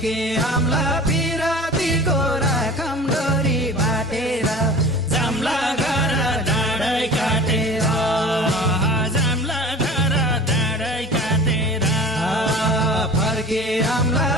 फर्के हाम्रा पिरातीको राखम डोरी बाटेर जाम्ला घर डाँडै काटेर जाम्ला घर डाँडै काटेर फर्के हाम्रा